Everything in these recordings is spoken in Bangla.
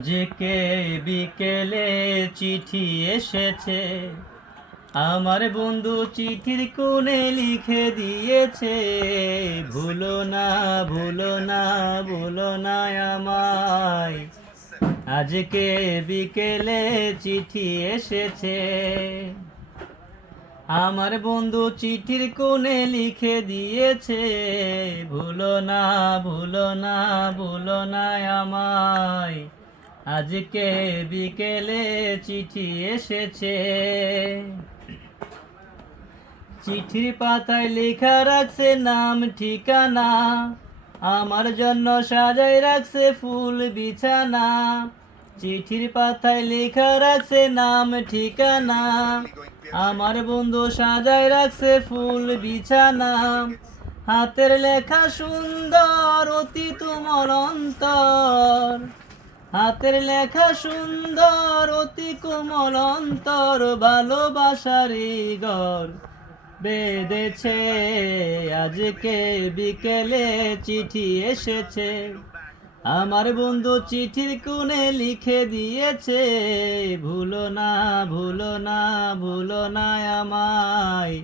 আজকে বিকেলে চিঠি এসেছে, আমার বন্ধু চিঠির কোণে লিখে দিয়েছে, ভুলো না ভুলো না ভুলো না আমায়। আজকে বিকেলে চিঠি এসেছে, আমার বন্ধু চিঠির কোণে লিখে দিয়েছে, ভুলো না ভুলো না ভুলো না আমায়। আজকে বিকেলে চিঠি এসেছে, চিঠির পাতায় লেখা রাখছে নাম ঠিকানা, আমার জন্য সাজায় রাখছে ফুল বিছানা। চিঠির পাতায় লেখা রাখছে নাম ঠিকানা, আমার বন্ধু সাজায় রাখছে ফুল বিছানা। হাতের লেখা সুন্দর অতি তুমর অন্তর, হাতের লেখা সুন্দর অতি কোমল অন্তর, ভালোবাসার ঘর বেঁধেছে। আজকে বিকেলে চিঠি এসেছে, আমার বন্ধু চিঠির কোণে লিখে দিয়েছে, ভুলো না ভুলো না ভুলো না আমায়।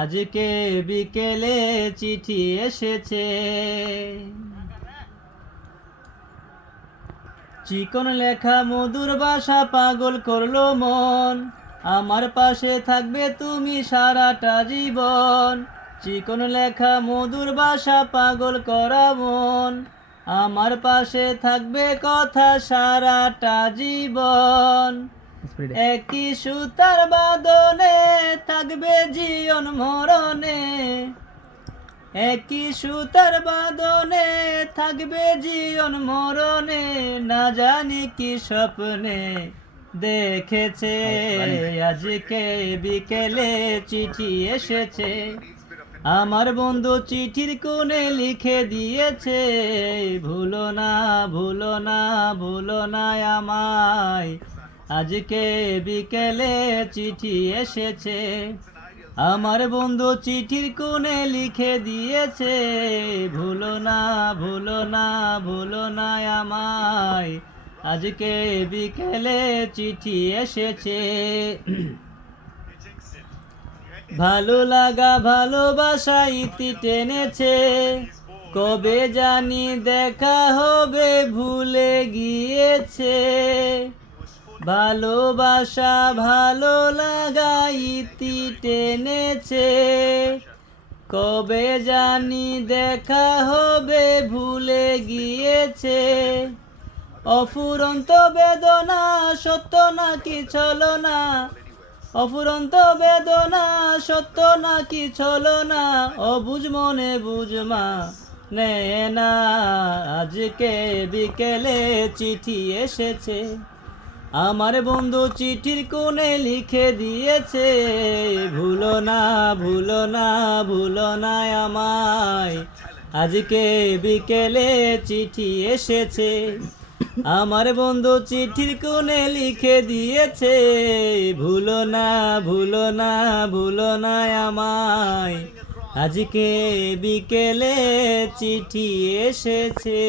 আজকে বিকেলে চিঠি এসেছে। চিকন লেখা মধুর ভাষা পাগল করলো মন, আমার পাশে থাকবে তুমি সারাটা জীবন। চিকন লেখা মধুর ভাষা পাগল করা মন, আমার পাশে থাকবে কথা সারাটা জীবন। একই সুতার বাঁধনে থাকবে জীবন মরণে, একই সুতার বাঁধনে থাকবে জীবন মরণে। না জানি কি স্বপ্নে দেখেছে, আজকে বিকেলে চিঠি এসেছে, আমার বন্ধু চিঠির কোণে লিখে দিয়েছে, ভুলো না ভুলো না ভুলো না আমায়। আজকে বিকেলে চিঠি এসেছে, আমার বন্ধু চিঠির কোণে লিখে দিয়েছে, ভুলো না ভুলো না ভুলো না আমায়। আজকে বিকেলে চিঠি এসেছে। ভালো লাগা ভালোবাসা ইতি টেনেছে, কবে জানি দেখা হবে ভুলে গিয়েছে। ভালোবাসা ভালো লাগা ইতি টেনেছে, কবে জানি দেখা হবে ভুলে গিয়েছে। অফুরন্ত বেদনা সত্য নাকি ছলনা, অফুরন্ত বেদনা সত্য নাকি ছলনা, অবুঝ মনে বুঝমা নে না। আজকে বিকেলে চিঠি এসেছে, আমার বন্ধু চিঠির কোণে লিখে দিয়েছে, ভুলো না ভুলো না ভুলো না আমায়। আজকে বিকেলে চিঠি এসেছে, আমার বন্ধু চিঠির কোণে লিখে দিয়েছে, ভুলো না ভুলো না ভুলো না আমায়। আজকে বিকেলে চিঠি এসেছে।